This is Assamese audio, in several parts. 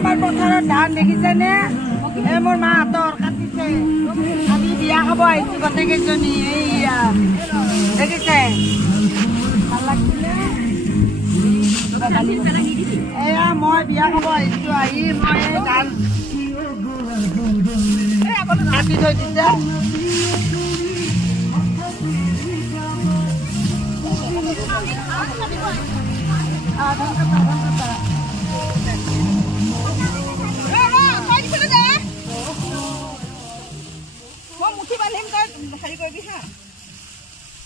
আমাৰ পথাৰত ধান দেখিছেনে? এই মোৰ মাহঁতৰ কাটিছে। আমি বিয়া খাব আহিছো গোটেইকেইজনী। এইয়া দেখিছে ভাল লাগিছিলে। এয়া মই বিয়া খাব আহিছো। আহি মই ধান কাটি থৈ দিছে। মুঠি বান্ধিম তই হেৰি কৰিবি হা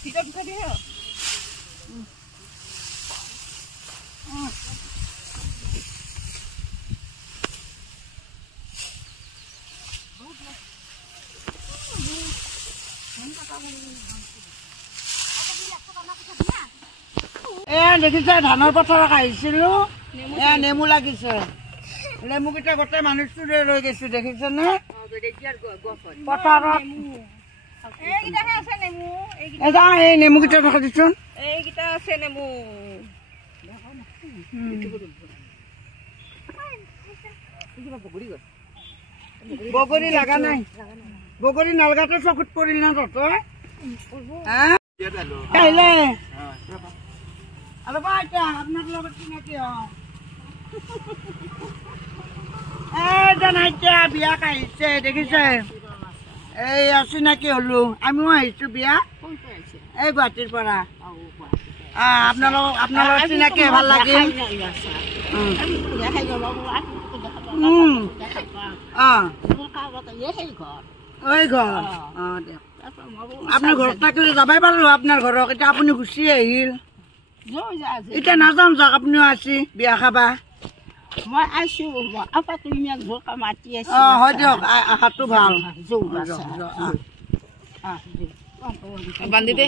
ভিতৰত উঠাবি হা এয়া দেখিছে ধানৰ পথাৰত আহিছিলো। এয়া নেমু লাগিছে। নেমু কেইটা গোটেই মানুহটোৰে লৈ গৈছো দেখিছে নে পথাৰত। এই নেমু কেইটা দেখা দিছোন। এইকেইটা আছে নেমু। বগৰী লগা নাই। বগৰী নালগাতে চকুত পৰিল না তহঁতৰ আহিলে আপনার লগত চিনাকি এতিয়া বিয়া আহিছে দেখিছে। এই চিনাকি হলো আমিও আহিছো বিয়া এই গুৱাহাটীৰ পৰা। আপোনালোক চিনাকি ভাল লাগিল। আপনাৰ ঘৰত থাকিলে যাবাই পারলো আপনার ঘরক। এটা আপনি গুচি আহিল। এতিয়া নাযাম যাক আপুনিও আছি বিয়া খাবা। মই আছো মাতি আছো। হয় দিয়ক আহাটো ভাল। বান্ধি দে।